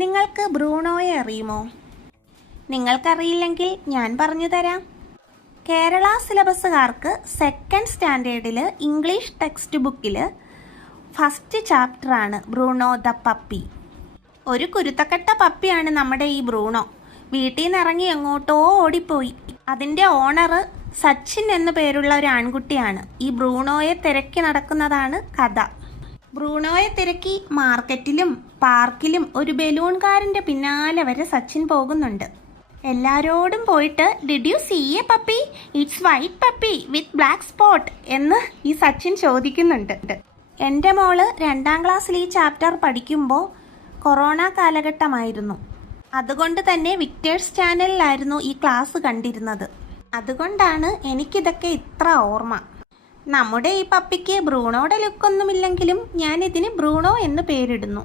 നിങ്ങൾക്ക് ബ്രൂണോയെ അറിയുമോ? നിങ്ങൾക്കറിയില്ലെങ്കിൽ ഞാൻ പറഞ്ഞു തരാം. കേരള സിലബസുകാർക്ക് സെക്കൻഡ് സ്റ്റാൻഡേർഡിൽ ഇംഗ്ലീഷ് ടെക്സ്റ്റ് ബുക്കിൽ ഫസ്റ്റ് ചാപ്റ്ററാണ് ബ്രൂണോ ദ പപ്പി. ഒരു കുരുത്തക്കെട്ട പപ്പിയാണ് നമ്മുടെ ഈ ബ്രൂണോ. വീട്ടിൽ നിന്ന് ഇറങ്ങി എങ്ങോട്ടോ ഓടിപ്പോയി. അതിൻ്റെ ഓണർ സച്ചിൻ എന്നു പേരുള്ള ഒരു ആൺകുട്ടിയാണ്. ഈ ബ്രൂണോയെ തിരക്കി നടക്കുന്നതാണ് കഥ. ബ്രൂണോയെ തിരക്കി മാർക്കറ്റിലും പാർക്കിലും ഒരു ബലൂൺകാരൻ്റെ പിന്നാലെ വരെ സച്ചിൻ പോകുന്നുണ്ട്. എല്ലാരോടും പോയിട്ട് did you see a puppy? It's white puppy with black spot എന്ന് ഈ സച്ചിൻ ചോദിക്കുന്നുണ്ട്. എൻ്റെ മോള് 2ാം ക്ലാസ്സിൽ ഈ ചാപ്റ്റർ പഠിക്കുമ്പോൾ കൊറോണ കാലഘട്ടമായിരുന്നു. അതുകൊണ്ട് തന്നെ വിക്ടേഴ്സ് ചാനലിലായിരുന്നു ഈ ക്ലാസ് കണ്ടിരുന്നത്. അതുകൊണ്ടാണ് എനിക്കിതൊക്കെ ഇത്ര ഓർമ്മ. നമ്മുടെ ഈ പപ്പിക്ക് ബ്രൂണോയുടെ ലുക്കൊന്നുമില്ലെങ്കിലും ഞാനിതിന് ബ്രൂണോ എന്ന് പേരിടുന്നു.